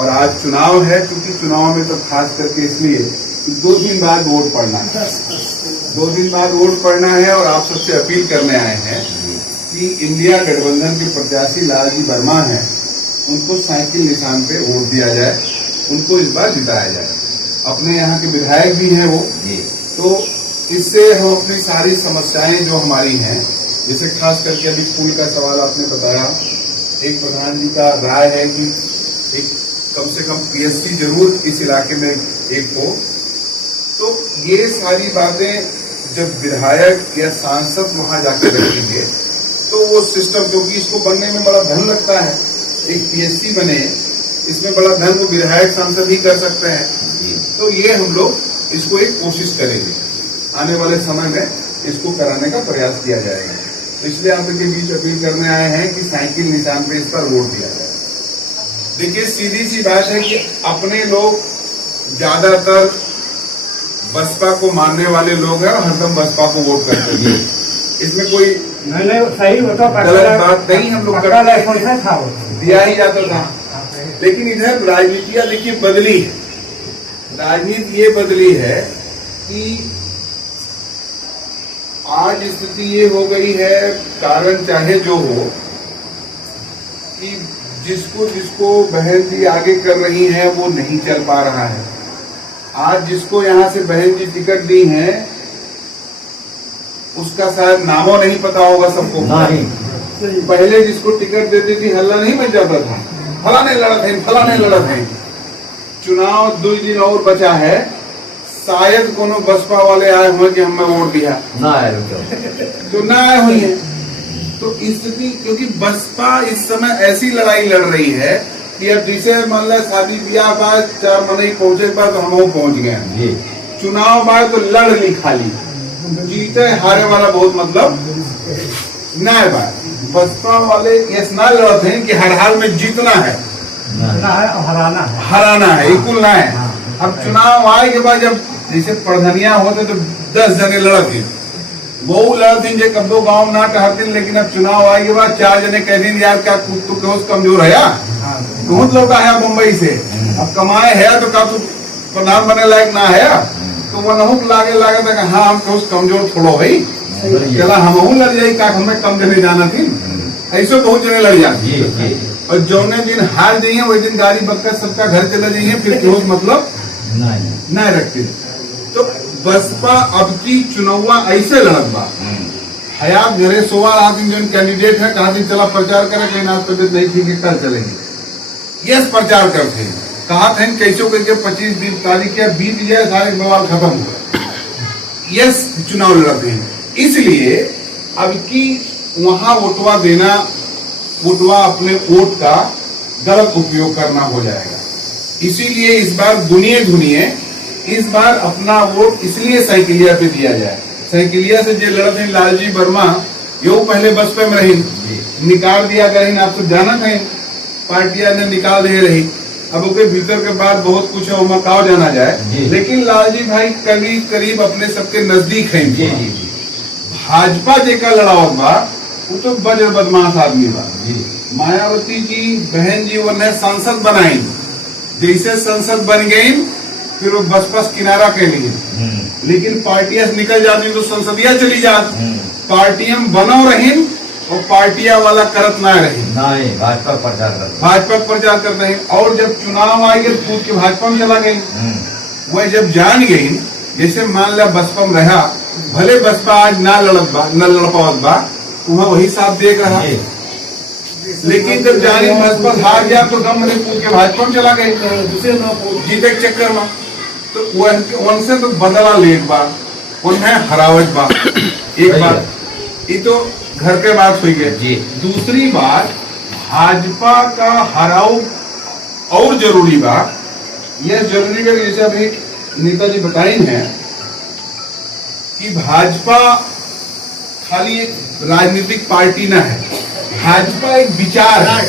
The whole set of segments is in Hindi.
और आज चुनाव है, क्योंकि चुनाव में तो खास करके इसलिए 2 दिन बाद वोट पड़ना है, 2 दिन बाद वोट पड़ना है। और आप सबसे अपील करने आए हैं कि इंडिया गठबंधन के प्रत्याशी लालजी वर्मा हैं, उनको साइकिल निशान पे वोट दिया जाए, उनको इस बार जिताया जाए। अपने यहाँ के विधायक भी हैं वो, तो इससे हम अपनी सारी समस्याएं जो हमारी हैं, जैसे खास करके अभी स्कूल का सवाल आपने बताया, एक प्रधान जी का राय है कि एक कम से कम पीएससी जरूर इस इलाके में एक हो। तो ये सारी बातें जब विधायक या सांसद वहां जाकर रखेंगे तो वो सिस्टम, क्योंकि इसको बनने में बड़ा धन लगता है, एक पीएससी बने इसमें बड़ा धन वो विधायक सांसद ही कर सकते हैं। तो ये हम लोग इसको एक कोशिश करेंगे, आने वाले समय में इसको कराने का प्रयास किया जाएगा। तो इसलिए आप इनके बीच अपील करने आए हैं कि साइकिल निशान पे इस पर वोट दिया जाए। देखिए सीधी सी बात है कि अपने लोग ज्यादातर बसपा को मानने वाले लोग हैं और हरदम बसपा को वोट करते हैं, इसमें कोई नहीं सही होता, गलत बात नहीं, हम लोग दिया ही जाता था। लेकिन इधर राजनीतियां देखिए बदली है, राजनीति ये बदली है कि आज स्थिति ये हो गई है, कारण चाहे जो हो, कि जिसको जिसको बहन जी आगे कर रही हैं वो नहीं चल पा रहा है। आज जिसको यहाँ से बहन जी टिकट दी है उसका शायद नामों नहीं पता होगा सबको। नहीं। पहले जिसको टिकट देती थी हल्ला नहीं बच जाता था, फलाने लड़त है, फलाने लड़त है। चुनाव 2 दिन और बचा है, शायद कोनो बसपा वाले आए हुए कि हमें वोट दिया ना आए तो ना आए हुई है। तो स्थिति, क्योंकि बसपा इस समय ऐसी लड़ाई लड़ रही है कि अब जिसे मान लो शादी ब्याह बाद 4 महीने पहुंचे बाद तो हम पहुंच गए, चुनाव बाद तो लड़ ली, खाली जीते हारे वाला बहुत मतलब ना है। बात बसपा वाले ये ना लड़ते हैं कि हर हाल में जीतना है, हराना है, इकुल ना है। अब चुनाव आए के बाद जब जैसे प्रधानिया होते तो 10 जने लड़ते, वो लड़ते जे कब्बो गांव ना टहरते, लेकिन अब चुनाव आए के बाद 4 जने कह दिन यार क्या तू कहोस कमजोर है, बहुत लौटा है मुंबई से, अब कमाए है तो का तू प्रधान बने लायक ना है, तो वो नहुक लागे था हाँ हम कहोस कमजोर थोड़ो भाई, चला हम लड़ जाये का हमें कम देने जाना थी, ऐसे बहुत जने लड़ जाते। और जौने दिन हार जाइए वही दिन गाड़ी बक्का सबका घर चले जाइए, फिर क्यों मतलब नहीं रखते। तो बसपा अब की चुनावा ऐसे लड़त बा, हयात घरे सोवा रात जो कैंडिडेट है कहा दिन चला प्रचार करे, कहीं ना तबियत नहीं ठीक है कल चलेंगे, यस प्रचार करते हैं, कहा था कैसे करके 25 तारीख या बीत जाए सारे बवाल खत्म हुआ, यस चुनाव लड़ते हैं। इसलिए अब की वहां वोटवा देना, वोटवा अपने वोट का गलत उपयोग करना हो जाएगा। इसीलिए इस बार दुनिये इस बार अपना वोट इसलिए साइकिलिया पे दिया जाए। साइकिलिया से जो लड़ते हैं लालजी वर्मा, यो पहले बसपा में रही, निकाल दिया गया, आप सब जाना था, पार्टियां ने निकाल दे रही। अब उसके भीतर के बाद बहुत कुछ है, मकाओ जाना जाए, लेकिन लालजी भाई करीब अपने सबके नजदीक है। भाजपा जेका लड़ावत बा वो तो बजर बदमाश आदमी बा। मायावती जी बहन जी उन्हें सांसद बनाई, जैसे संसद बन गई फिर वो बस किनारा के लिए, लेकिन पार्टियां निकल जाती तो संसदिया चली जात, पार्टियां बनो रही और पार्टियां वाला करत ना रही, भाजपा प्रचार कर रहे। और जब चुनाव आई गए कूद के भाजपा में चला गई, वह जब जान गई, जैसे मान लिया बसपा में रहा, भले बसपा आज ना लड़ पावत बा, वहाँ वही साथ देख रहा, लेकिन जब जानी बसपा हार गया तो गम में कूद के भाजपा में चला गए जीते के चक्कर में। तो उनसे तो बदला लेट बा, उन्हें हरावट बा। एक बात ये तो घर के बात हुई गई। दूसरी बात, भाजपा का हराव और जरूरी बा, यह जरूरी है जैसे अभी नेताजी बताई हैं कि भाजपा खाली एक राजनीतिक पार्टी न है, भाजपा एक विचार है।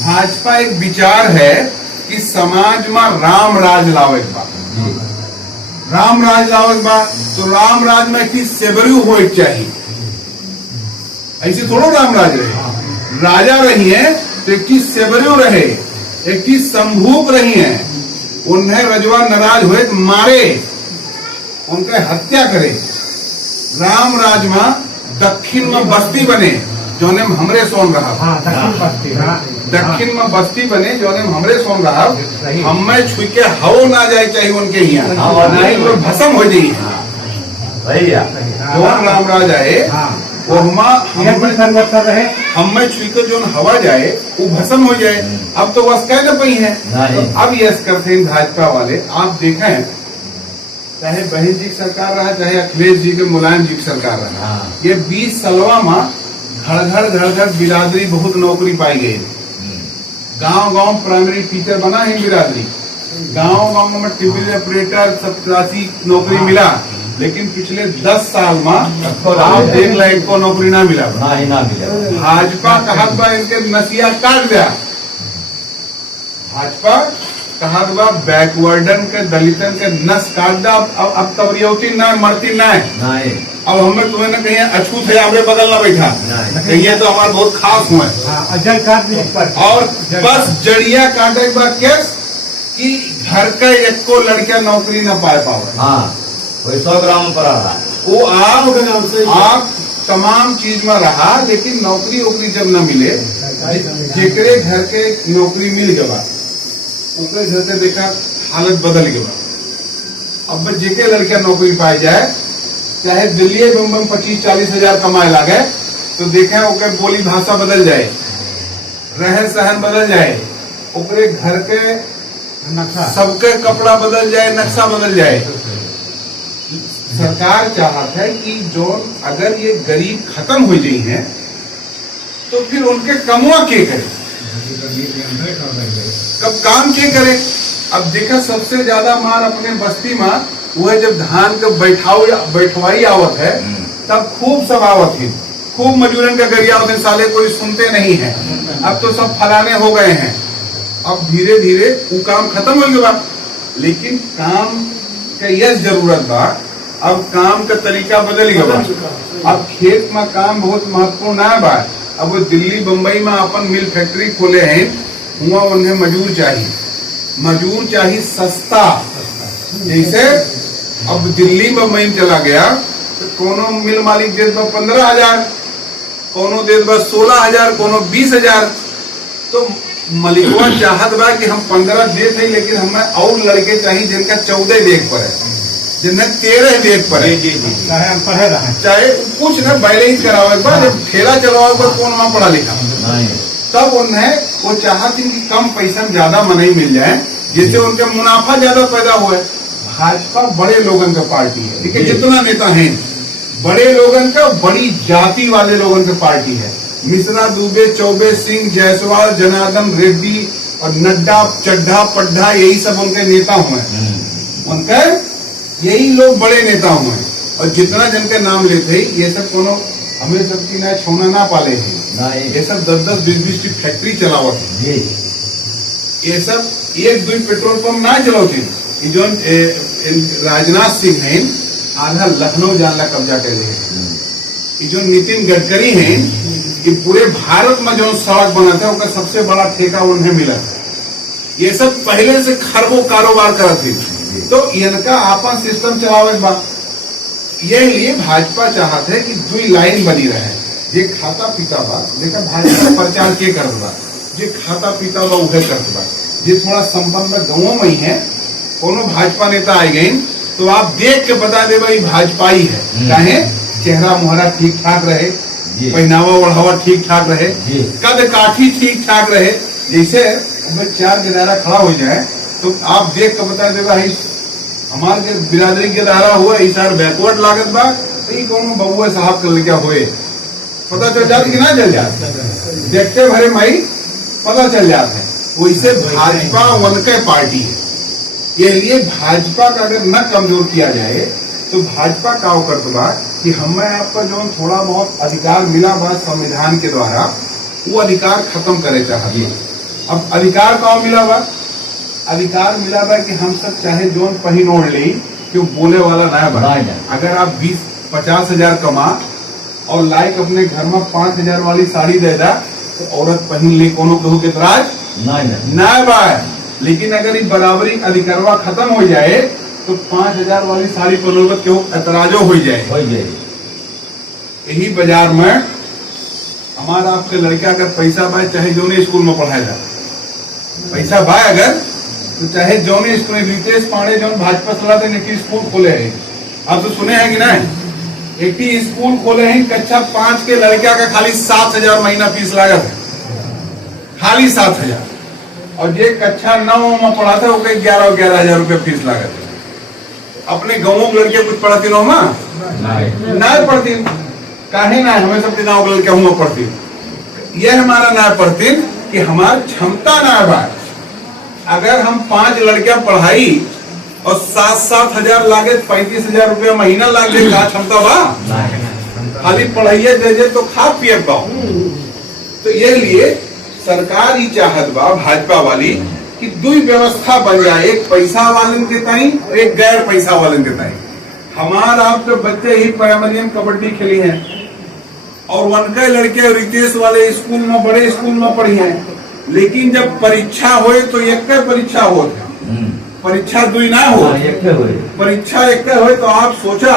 भाजपा एक विचार है कि समाज में राम राज लावे बा, राम राज लावे बा, तो राम राज में की सेवरू हो चाहिए, ऐसे थोड़ा राम राज रहे, राजा रही है तो एक चीज सेवरू रहे, एक चीज संभूप रही है, उन्हें रजवा नाराज हुए तो मारे, उनके हत्या करे। राम राज में दक्षिण में बस्ती बने जो ने हमरे सोन रहा, दक्षिण में बस्ती बने जो ने हमरे सोन रहा, हमें छुई के हवो ना जाए चाहिए उनके यहाँ, नहीं वो भस्म हो जाइए। जोन राम राज आए वो हमें छुई के जो हवा जाए वो भस्म हो जाए। अब तो बस कह न पई है, तो अब यस करते भाजपा वाले। आप देखें चाहे बहन जी की सरकार रहा, चाहे अखिलेश जी के मुलायम जी की सरकार रहा, ये 20 सालवा में घर बिरादरी बहुत नौकरी पाई गई। गांव गांव प्राइमरी टीचर बना है बिरादरी, गांव गांव में टीवी ऑपरेटर सबरासी नौकरी मिला। लेकिन पिछले 10 साल में आप देख ला इनको नौकरी ना मिला, भाजपा कहत बा इनके नसिया काट दिया। भाजपा कहत बा बैकवर्डन के दलितन के नस काट दा। अब तवरियौती ना मरती ना है। अब हमें तुम्हें न कहीं अछूत है हमरे बगल ना बैठा, ये तो हमारे बहुत खास हुए। और बस जड़िया काटे के बाद केस कि घर का एक को लड़कियां नौकरी न पा पाओ, 100 ग्राम पर रहा वो आप तमाम चीज में रहा, लेकिन नौकरी वोकरी जब न मिले, जेकरे घर के नौकरी मिल गवा उनके घर से देखा हालत बदल गवा। अब जेके लड़कियां नौकरी पाई जाए, चाहे दिल्ली बम्बई 25-40 हजार कमाए लागे, तो देखें ओके बोली भाषा बदल जाए, रहन सहन बदल जाए, ओकरे घर के सबके कपड़ा बदल जाए, नक्शा बदल जाए। सरकार चाहत है कि जो अगर ये गरीब खत्म हो गई हैं, तो फिर उनके कमुआ के करे, कब काम के करे। अब देखा सबसे ज्यादा मार अपने बस्ती में वह जब धान के बैठवाई आवत है, तब खूब सब आवत है, खूब मजूरन का गरिया होते, साले कोई सुनते नहीं है। अब तो सब फलाने हो गए हैं। अब धीरे धीरे वो काम खत्म हो गया, लेकिन काम का यह जरूरत बा, अब काम का तरीका बदल गया। अब खेत में काम बहुत महत्वपूर्ण ना बा। अब वो दिल्ली बम्बई में अपन मिल फैक्ट्री खोले हैं, हुआ उन्हें मजूर चाहिए सस्ता। जैसे अब दिल्ली बम्बई में चला गया तो कोनो मिल मालिक देश में 15,000, कोनो देश में 16,000, कोनो 20,000। तो मलिकवा चाहत बा कि हम 15 देते हैं, लेकिन हमें और लड़के चाहिए जिनका 14 देख पर है, जिन्हें 13 देख पर है, चाहे कुछ न बैलेंस करावे बाद, जब ठेला चलावे बाद कौन वहां पढ़ा लिखा, तब उन्हें वो चाहती कि कम पैसा में ज्यादा मनाई मिल जाए, जिससे उनका मुनाफा ज्यादा पैदा हुए। भाजपा बड़े लोगन का पार्टी है, देखिए जितना नेता है बड़े लोगन का, बड़ी जाति वाले लोगन का पार्टी है। मिश्रा, दुबे, चौबे, सिंह, जायसवाल, जनार्दन रेड्डी और नड्डा, चड्ढा, पड्ढा, यही सब उनके नेता हुए। उनके यही लोग बड़े नेता हुए। और जितना जन के नाम लेते ये सब कोनो हमें सबकी ना छोना ना पाले हैं, ये सब 10-10, 20-20 की फैक्ट्री चलावत है। ये सब 1-2 पेट्रोल पंप ना चलाते। जो राजनाथ सिंह है आधा लखनऊ जानला कब्जा कर ले। जो नितिन गडकरी है कि पूरे भारत में जो सड़क बना था उसका सबसे बड़ा ठेका उन्हें मिला। ये सब पहले से खरबों कारोबार करते थे, तो इनका आपन सिस्टम चलावे बा। ये लिए भाजपा चाहते है कि 2 लाइन बनी रहे, जे खाता पीता बा, देखा भाजपा प्रचार के कर बा, जे खाता पीता बा उहे कर बा, जे थोड़ा संपन्न गाँवों में ही है, कोनो भाजपा नेता आए गए तो आप देख के बता दे भाई भाजपा ही है। चाहे चेहरा मुहरा ठीक ठाक रहे, पहनावा ओढ़ावा ठीक ठाक रहे, कद काठी ठीक ठाक रहे। जैसे 4 गिनारा खड़ा हो जाए तो आप देख के बता दे भाई हमारे बिरादरी के दायरा हुआ इस बैकवर्ड लागत बा, कौन बबुआ साहब कर क्या हुए पता चल जाते कि ना चल जाते, देखते भरे माई पता चल जाते हैं। वैसे भाजपा उनके पार्टी है, ये लिए भाजपा का अगर न कमजोर किया जाए तो भाजपा का करत बा कि हमें आपका जो थोड़ा बहुत अधिकार मिला बा संविधान के द्वारा, वो अधिकार खत्म करे चाहिए। अब अधिकार कहाँ मिला बा? अधिकार मिला बा कि हम सब चाहे जोन पहन ओढ़ ली, क्यों बोले वाला ना बा। अगर आप 20-50 हजार कमा और लाइक अपने घर में 5,000 वाली साड़ी दे दा तो औरत पहन ली, कोनो कहू के तराज नहीं ना बा है। लेकिन अगर ये बराबरी अधिकारवा खत्म हो जाए तो 5,000 वाली साड़ी पर नौबत के एतराजो हो जाए। हो जाए। यही बाजार में हमारा आपके लड़का अगर पैसा पाए चाहे जोने स्कूल में पढ़ाया जाए, पैसा पाए अगर तो चाहे जोने स्कूल में रितेश पांडे जो भाजपा सलाह ने स्कूल खोले हैं, आप तो सुने हैं कि नहीं, एक ही स्कूल खोले हैं कक्षा 5 के लड़का का खाली 7,000 महीना फीस लागत है, खाली 7,000। और ये कक्षा 9 में पढ़ाता है वो 11,000 रुपये फीस लागत है। अपने गाँवों के लड़के कुछ पढ़ती लो ना पढ़ती, काहे ना हमें सब गाँव के लड़के हम पढ़ती, यह हमारा ना पढ़ती कि हमारी क्षमता ना है। अगर हम 5 लड़कियां पढ़ाई और 7-7 हजार लागे 35,000 रुपया महीना लागे, का क्षमता बा? खाली पढ़ाइए दे तो खा पिए पाओ। तो ये लिए सरकार ही चाहत बा भाजपा वाली कि दुई व्यवस्था बन जाए, एक पैसा वाले के ताई और एक गैर पैसा वाले के ताई। हमारा आपके बच्चे ही प्राइमरी में कबड्डी खेली हैं और उनके लड़के रितेश वाले स्कूल में बड़े स्कूल में पढ़ी हैं, लेकिन जब परीक्षा होए तो एक परीक्षा हो, परीक्षा दुई ना हो, परीक्षा एक हो। तो आप सोचा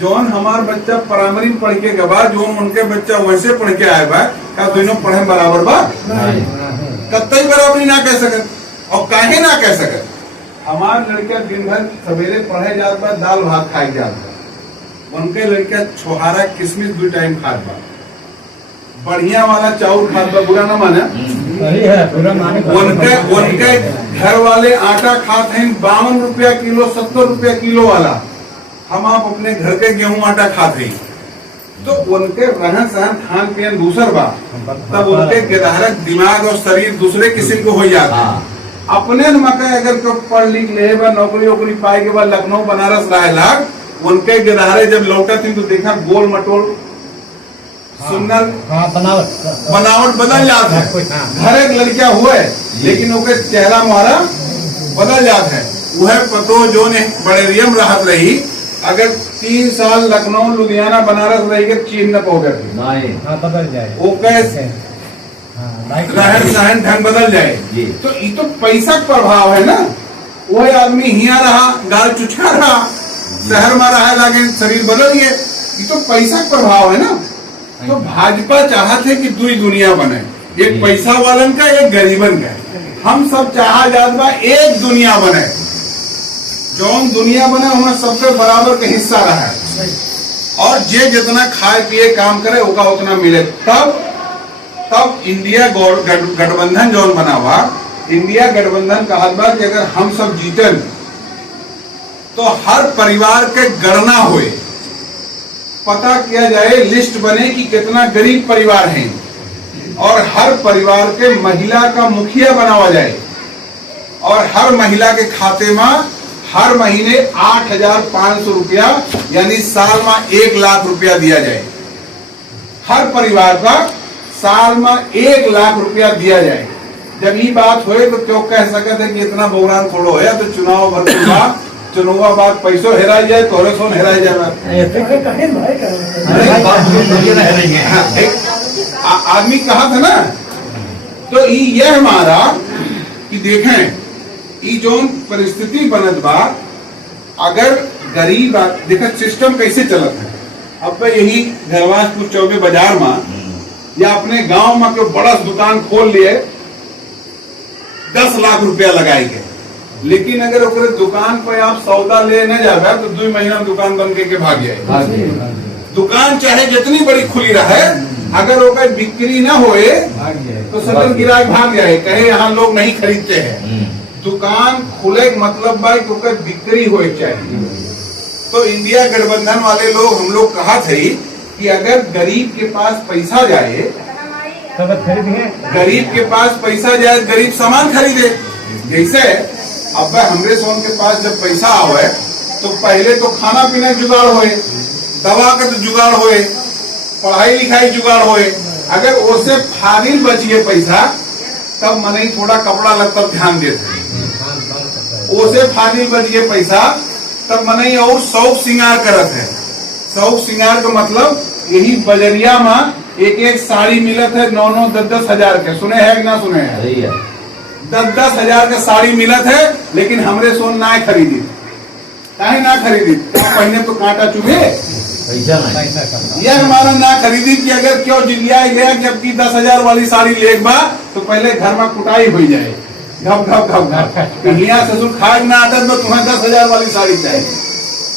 जोन हमार बच्चा प्राइमरी में पढ़ के गवा, जोन उनके बच्चा वैसे पढ़ के आए बा, क्या दोनों पढ़े बराबर बा? कतई बराबरी ना कह सकत। और काहे ना कह सकत? हमार लड़का दिन भर सवेरे पढ़े जात बा, दाल भात खाई जात बा, उनके लड़का छोहारा किशमिश 2 टाइम खात बा, बढ़िया वाला चाउर खात बा, बुरा ना माना, उनके घर वाले आटा खाते हैं 52 रुपया किलो, 70 रुपया किलो वाला। हम आप अपने घर के गेहूं आटा खाते हैं, तो उनके रहन सहन खान पीन दूसर बा, तब उनके गिरहरक दिमाग और शरीर दूसरे किस्म को हो जाता है। अपने मका अगर को पढ़ लिख ले नौकरी वोकरी पाए के बाद लखनऊ बनारस रहे लाग, उनके गिरहरे जब लौटा थी तो देखा गोल मटोल सुंदर बनावट बदल जाता है। घर एक लड़कियां हुए लेकिन उनके चेहरा मुहारा बदल जाता है। वह पतो जो ने बड़ेरियम राहत रही, अगर 3 साल लखनऊ लुधियाना बनारस रही चीन न पहुंच बदल जाए, रहन सहन ढंग बदल जाए। तो ये तो पैसा का प्रभाव है ना। वही आदमी हिया रहा, गाल चुचका रहा, शहर में रहा लागे शरीर बदल गए, ये तो पैसा का प्रभाव है ना। तो भाजपा चाहते कि दुई दुनिया बने, एक पैसा वालन का एक गरीबन का। हम सब चाहा जात बा एक दुनिया बने, जौन दुनिया बने वहाँ सबके बराबर का हिस्सा रहा है और जे जितना खाए पिए काम करे उका उतना मिले। तब इंडिया गठबंधन जौन बना हुआ, इंडिया गठबंधन कहा बा कि अगर हम सब जीतन तो हर परिवार के गणना हुए, पता किया जाए, लिस्ट बने कि कितना गरीब परिवार हैं और हर परिवार के महिला का मुखिया बनावा जाए और हर महिला के खाते में हर महीने 8,500 रुपया यानी साल में 1 लाख रुपया दिया जाए। हर परिवार का साल में 1 लाख रुपया दिया जाए। जब ये बात हुए तो क्यों कह सकते हैं कि इतना बौरान थोड़ो है, तो चुनाव भरपूर चुनाव बाद पैसो हेरा जाए तोरे सोन हेरा जाए। आदमी कहा था ना, तो यह हमारा कि देखें ये जो परिस्थिति बनत बा, अगर गरीब देखा सिस्टम कैसे चलत है। अब यही घरवासपुर चौबे बाजार में या अपने गांव में कोई बड़ा दुकान खोल लिए 10 लाख रुपया लगाएंगे, लेकिन अगर उस दुकान पर आप सौदा ले न जाए तो 2 महीना दुकान बंद करके भाग जाए। दुकान चाहे जितनी बड़ी खुली रहे, अगर वो बिक्री ना होए तो सदन गिराए भाग जाए, कहे यहाँ लोग नहीं खरीदते हैं। दुकान खुले मतलब भाई तो बिक्री होए चाहिए। तो इंडिया गठबंधन वाले लोग हम लोग कहा थे कि अगर गरीब के पास पैसा जाए, गरीब के पास पैसा जाए, गरीब सामान खरीदे। जैसे अब हमरे सोन के पास जब पैसा आवे तो पहले तो खाना पीना जुगाड़ होए, दवा का तो जुगाड़ होए, पढ़ाई लिखाई जुगाड़ होए। अगर उससे फाजिल बचिए पैसा तब मने थोड़ा कपड़ा लत्ता ध्यान देते, उसे फाजिल बचिए पैसा तब मने और शौक श्रृंगार करत है। शौक श्रृंगार का मतलब यही बजरिया में एक साड़ी मिलत है 9-10 हजार के, सुने है कि ना सुने है? 10-10 हजार का साड़ी मिलत है, लेकिन हमरे सोन ना खरीदी। काहे ना खरीदी? क्या पहने तो कांटा चुभे। पैसा नहीं। यह हमारा ना खरीदी कि अगर क्यों जिलिया गया कि अब की 10 हजार वाली साड़ी लेग बा तो पहले घर में कुटाई हो जाए, घप घप घप घप। यहाँ ससुर खाग ना आता तो तुम्हें 10 हजार वाली साड़ी चाहिए।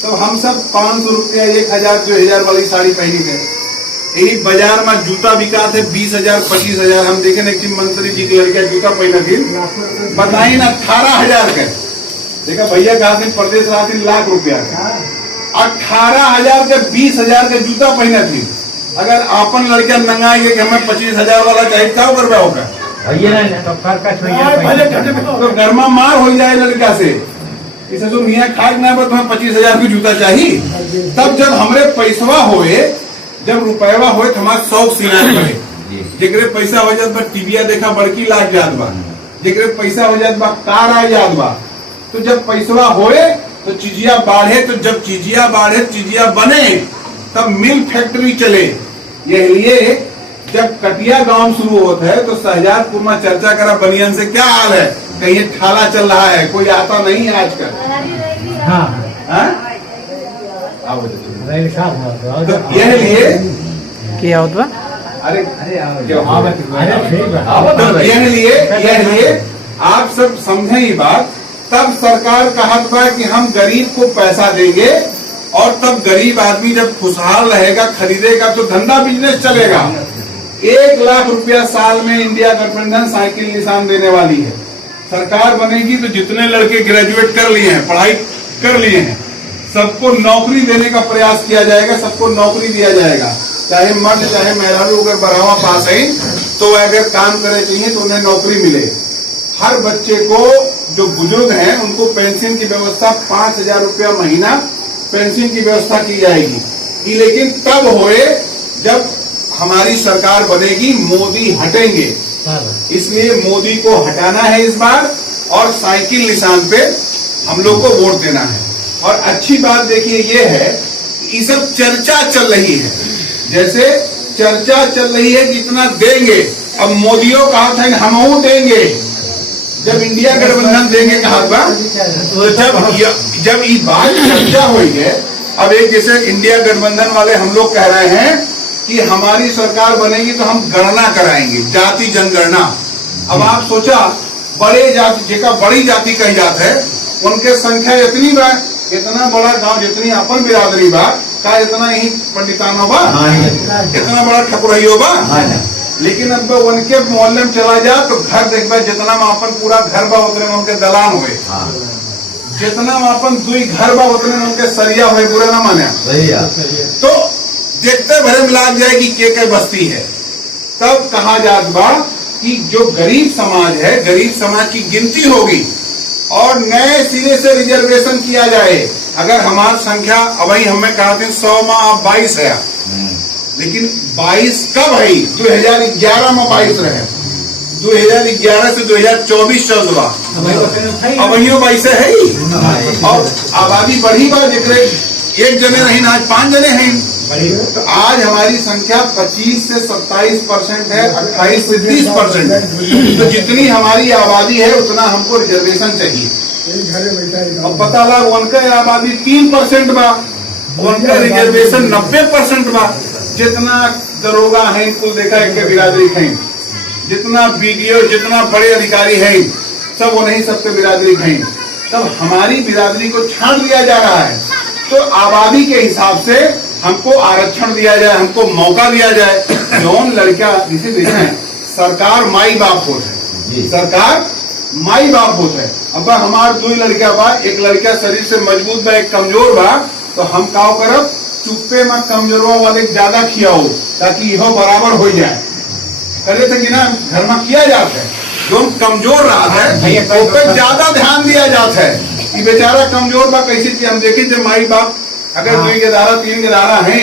तो हम सब 500 रुपया, 1000, 2000 वाली साड़ी पहनी थे। यही बाजार में जूता बिका थे 20,000, 25,000। हम देखे ना कि मंत्री जी की लड़कियां जूता पहना थी, बताई ना 18,000 का। देखा भैया कहा थे प्रदेश राशि लाख रुपया का, 18,000 के 20,000 के जूता पहना थी। अगर आपन लड़कियां नंगाएंगे कि हमें 25,000 वाला चाहिए, क्या करवा होगा? तो घर में मार हो जाए लड़का से, इसे तो मियाँ खाक ना पर तुम्हें 25,000 की जूता चाहिए। तब जब हमरे पैसवा होए, जब रुपयवा होए तो हमारे शौक सिनार पड़े। जेकरे पैसा हो जात बा टीविया देखा बड़की लाग जात बा, जेकरे पैसा हो जात बा कार आ जात बा। तो जब पैसवा होए तो चीजिया बाढ़े, तो जब चीजिया बाढ़े, चीजिया बने, तब मिल फैक्ट्री चले। ये लिए जब कटिया गांव शुरू होता है तो शहजादपुर में चर्चा करा बनियन से क्या हाल है, कहीं ठाला चल रहा है, कोई आता नहीं है आजकल। हाँ? तो यह लिए क्या होता? अरे तो यह लिए आप सब समझे ही बात। तब सरकार कहत बा कि हम गरीब को पैसा देंगे, और तब गरीब आदमी जब खुशहाल रहेगा, खरीदेगा तो धंधा बिजनेस चलेगा। 1 लाख रुपया साल में इंडिया गठबंधन साइकिल निशान देने वाली है। सरकार बनेगी तो जितने लड़के ग्रेजुएट कर लिए हैं, पढ़ाई कर लिए हैं, सबको नौकरी देने का प्रयास किया जाएगा, सबको नौकरी दिया जाएगा। चाहे मर्द चाहे महिला, अगर 12वां पास है तो अगर काम करे चाहिए तो उन्हें नौकरी मिले। हर बच्चे को, जो बुजुर्ग हैं उनको पेंशन की व्यवस्था 5,000 रुपया महीना पेंशन की व्यवस्था की जाएगी। लेकिन तब होए जब हमारी सरकार बनेगी, मोदी हटेंगे। इसलिए मोदी को हटाना है इस बार, और साइकिल निशान पे हम लोग को वोट देना है। और अच्छी बात देखिए ये है, ये सब चर्चा चल रही है, जैसे चर्चा चल रही है कि इतना देंगे। अब मोदियों कहा था हम देंगे, जब इंडिया गठबंधन देंगे कहा था, तो जब ये बात चर्चा हुई है, अब एक जैसे इंडिया गठबंधन वाले हम लोग कह रहे हैं कि हमारी सरकार बनेगी तो हम गणना कराएंगे, जाति जनगणना। अब आप सोचा, बड़े जाति, जेका बड़ी जाति कही जात है, उनके संख्या इतनी बा, इतना बड़ा गांव, जितनी अपन बिरादरी बा, का इतना ही पंडितानो बा, इतना बड़ा ठकुरइयो बा। लेकिन अब उनके मोहल्ले में चला जा तो घर देखबा, जितना मापन पूरा घर बा उतने में उनके दलान हुए, जितना मापन 2 घर बा उतने में उनके सरिया हुए, बुरा ना माने। तो देखते भरे में लाग जाए कि के बस्ती है। तब कहा जात बा कि जो गरीब समाज है, गरीब समाज की गिनती होगी और नए सिरे से रिजर्वेशन किया जाए। अगर हमारी संख्या अभी हमें कहा थे 100 में आप 22 है, लेकिन 22 कब है? 2011 में 22 रहे, 2011 से 2024 चल रहा, अब 22 है ही। और आबादी बढ़ी बा, जितने 1 जने रही आज 5 जने हैं। तो आज हमारी संख्या 25 से 27% है, 28 से 30% है। तो जितनी हमारी आबादी है उतना हमको रिजर्वेशन चाहिए। अब पता लगा उनका आबादी 3% बा, उनका रिजर्वेशन 90% बा। जितना दरोगा है कुल देखा एक बिरादरी है, जितना बीडीओ, जितना बड़े अधिकारी है सब उन्हीं सबके बिरादरी है। तब हमारी बिरादरी को छांट दिया जा रहा है। तो आबादी के हिसाब से हमको आरक्षण दिया जाए, हमको मौका दिया जाए। जौन लड़का जिसे देखें, सरकार माई बाप होता है, सरकार माई बाप होता है। अब हमार 2 लड़का बा, एक लड़का शरीर से मजबूत बा, एक कमजोर बा, तो हम का करब, चुप्पे में कमजोरवा वाले ज्यादा खियाओ ताकि यह बराबर हो जाए। करे थे कि ना घर में किया जाता है, जो कमजोर रहा है उस पर ज्यादा ध्यान दिया जाता है कि बेचारा कमजोर बा कैसे कि हम देखे जब माई बाप अगर 2 के दारा 3 के दारा है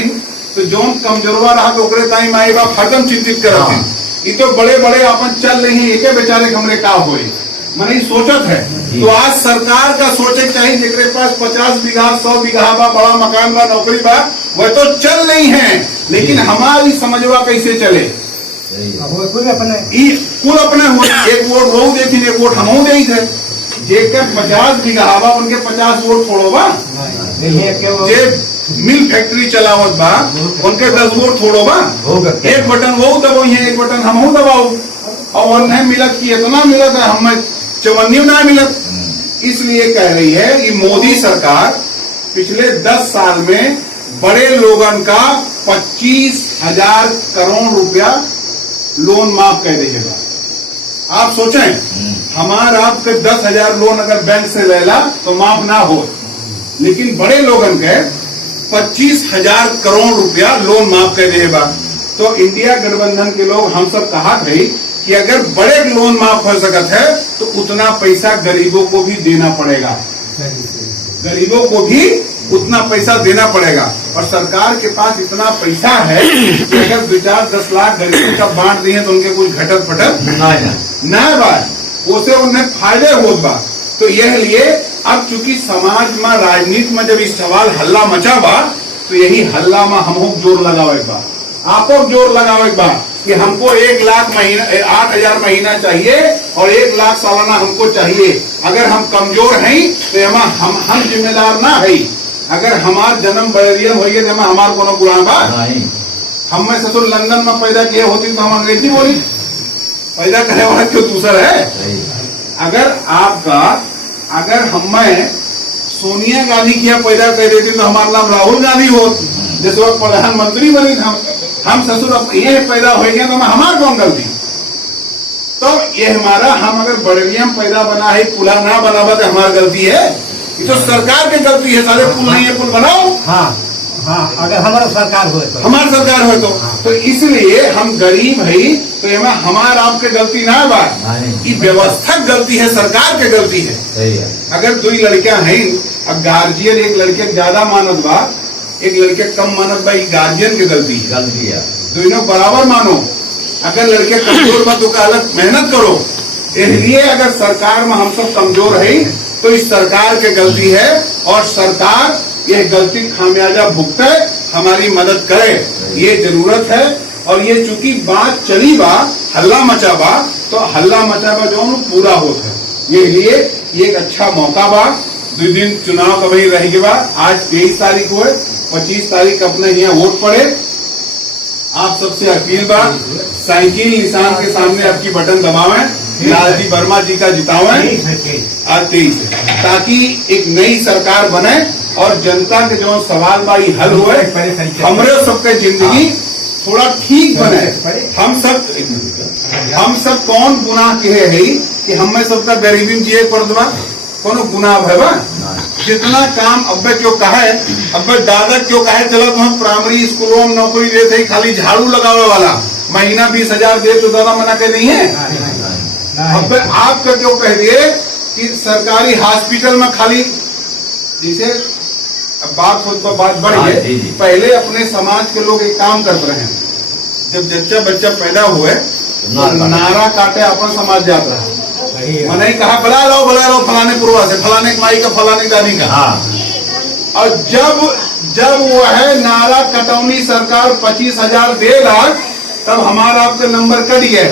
तो जो कमजोरवा रहा तो ओकरे ताई माई बाप हरदम चिंतित करते हैं। ये तो बड़े बड़े अपन चल रही है, एक बेचारे हमरे का होए मैंने सोचत है। तो आज सरकार का सोचे चाहिए, जिसके पास 50 बीघा 100 बीघा बा, बड़ा मकान बा, नौकरी बा, वह तो चल नहीं है, लेकिन हमारी समझवा कैसे चले। सही है। कुल अपने कुल अपने हो, एक वोट वो देती एक वोट हमहू दे थे, जेकर 50 बीघा हवा उनके 50 वोट छोड़ो बा, जे मिल फैक्ट्री चलावत बा उनके 10 वोट छोड़ो बा, एक बटन वो दबाओ है, एक बटन हमहू दबाओ, और उन्हें मिलत की इतना मिलत है, हमें 54 ना मिलत। इसलिए कह रही है कि मोदी सरकार पिछले 10 साल में बड़े लोगन का 25,000 करोड़ रुपया लोन माफ कर देगा। आप सोचें, हमारा आपके 10,000 लोन अगर बैंक से लेला तो माफ ना हो, लेकिन बड़े लोगन के 25,000 करोड़ रुपया लोन माफ कर देगा। तो इंडिया गठबंधन के लोग हम सब कहा थे कि अगर बड़े लोन माफ हो सकत है तो उतना पैसा गरीबों को भी देना पड़ेगा, गरीबों को भी उतना पैसा देना पड़ेगा। और सरकार के पास इतना पैसा है कि अगर 2-4-10 लाख गरीबों का बांट दिए तो उनके कुछ घटत पटत ना बात उसे उन्हें फायदे होत बा। तो यह लिए अब चूंकि समाज में राजनीति में जब इस सवाल हल्ला मचा बा तो यही हल्ला में हम जोर लगावे बा, आपो जोर लगावे बा कि हमको 1 लाख महीना 8,000 महीना चाहिए और 1 लाख सालाना हमको चाहिए। अगर हम कमजोर हैं तो हम जिम्मेदार ना है। अगर हमार जन्म बरेलियन हो गए तो हमार कोनो गुनाह बा? हम में ससुर लंदन में पैदा किए होती तो हम अंग्रेजी बोली, पैदा करने वाला क्यों दूसरा है। अगर हमें सोनिया गांधी किया पैदा कर देती तो हमारा नाम राहुल गांधी हो, जिस वक्त प्रधानमंत्री बनी हम ससुर ये पैदा हो गया तो हमार कौन गलती। तो ये हमारा हम अगर बरेलिया में पैदा बना है पुला ना बनावा तो हमारी गलती है, ये तो सरकार की गलती है। सारे पुल नहीं है, पुल बनाओ। हाँ हाँ, अगर हमारा सरकार हो तो हमारी सरकार हो तो इसलिए हम गरीब है तो एमा हमार आपके गलती ना बा, ये व्यवस्था गलती है, सरकार के गलती है। अगर 2 लड़कियां हैं, अब गार्जियन एक लड़के ज्यादा मानत बा एक लड़के कम मानत बा, गार्जियन की गलती है। दोनों बराबर मानो। अगर लड़के कमजोर बा तो अलग मेहनत करो। इसलिए अगर सरकार में हम सब कमजोर है तो इस सरकार की गलती है और सरकार यह गलती खामियाजा भुगते, हमारी मदद करे, ये जरूरत है। और ये चूंकि बात चली बा हल्ला मचा बा तो हल्ला मचा बा जो पूरा होता है, ये लिए ये एक अच्छा मौका बा। 2 दिन चुनाव का वही रहेगी बा। आज 23 तारीख हुए, 25 तारीख अपने यहाँ वोट पड़े। आप सबसे अपील बा, साइकिल निशान के सामने आपकी बटन दबावें, लालजी वर्मा जी का जितावें आज 23 ताकि एक नई सरकार बने और जनता के जो सवाल बा हल हुए, हमरे सबके जिंदगी थोड़ा ठीक बने। हम सब कौन गुनाह कहे है कि हमें सबका गरीबी में जिए पड़ दबा, कोनो गुनाह है बा। जितना काम अब्बे क्यों कहे, अब्बे दादा क्यों कहे चलो तुम प्राइमरी स्कूलों में नौकरी देते खाली झाड़ू लगाने वाला महीना 20,000 दे तो दादा मना के नहीं है। अब्बे आपका क्यों कह दिए कि सरकारी हॉस्पिटल में खाली, जिसे बात बढ़ गई। पहले अपने समाज के लोग एक काम करते रहे, जब बच्चा पैदा हुए तो नारा काटे अपन समाज जाता है, मैंने कहा बुला लो फलाने पुरवा से, फलाने माई का, फलाने गानी का। और जब वो है नारा कटौनी सरकार 25,000 दे लाख, तब हमारा आपका नंबर कट गया।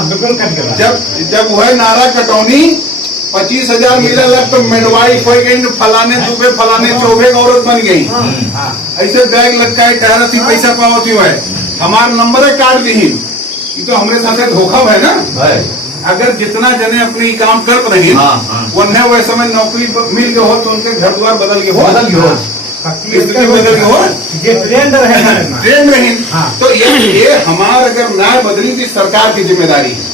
बिल्कुल कट गया। जब वो है नारा कटौनी 25,000 मिले लग तो मिडवाइफ हो गई, फलाने दुबे फलाने चौबे औरत बन गई। ऐसे बैग लटकाए ठहरा थी पैसा पावती हुआ है, हमारा नंबर काट दी। ये तो हमारे साथ धोखा है ना। अगर जितना जने अपनी काम कर रहे वन्ने वह समय नौकरी मिल गए हो तो उनके घर द्वार बदल गए हो, स्थिति बदल गए हो, ट्रेंड रही। तो ये हमारा अगर न्याय बदली तो सरकार की जिम्मेदारी है।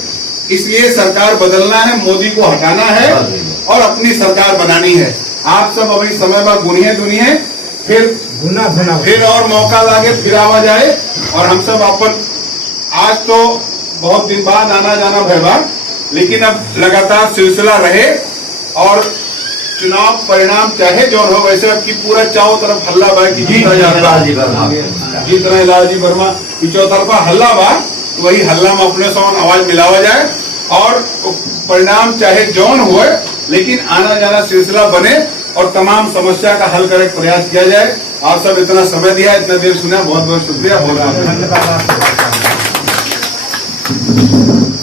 इसलिए सरकार बदलना है, मोदी को हटाना है और अपनी सरकार बनानी है। आप सब अभी समय बाद गुनिए दुनिए फिर और मौका लागे फिर आवा जाए। और हम सब अपन आज तो बहुत दिन बाद आना जाना भैया, लेकिन अब लगातार सिलसिला रहे और चुनाव परिणाम चाहे जो हो, वैसे अब की पूरा चारों तरफ हल्ला बा कि जीत रहे लालजी वर्मा की चौतरफा हल्ला बा, तो वही हल्ला में अपने समान आवाज मिलावा जाए और परिणाम चाहे जौन हुए, लेकिन आना जाना सिलसिला बने और तमाम समस्या का हल करने का प्रयास किया जाए। आप सब इतना समय दिया, इतना देर सुना, बहुत बहुत शुक्रिया, बहुत धन्यवाद। है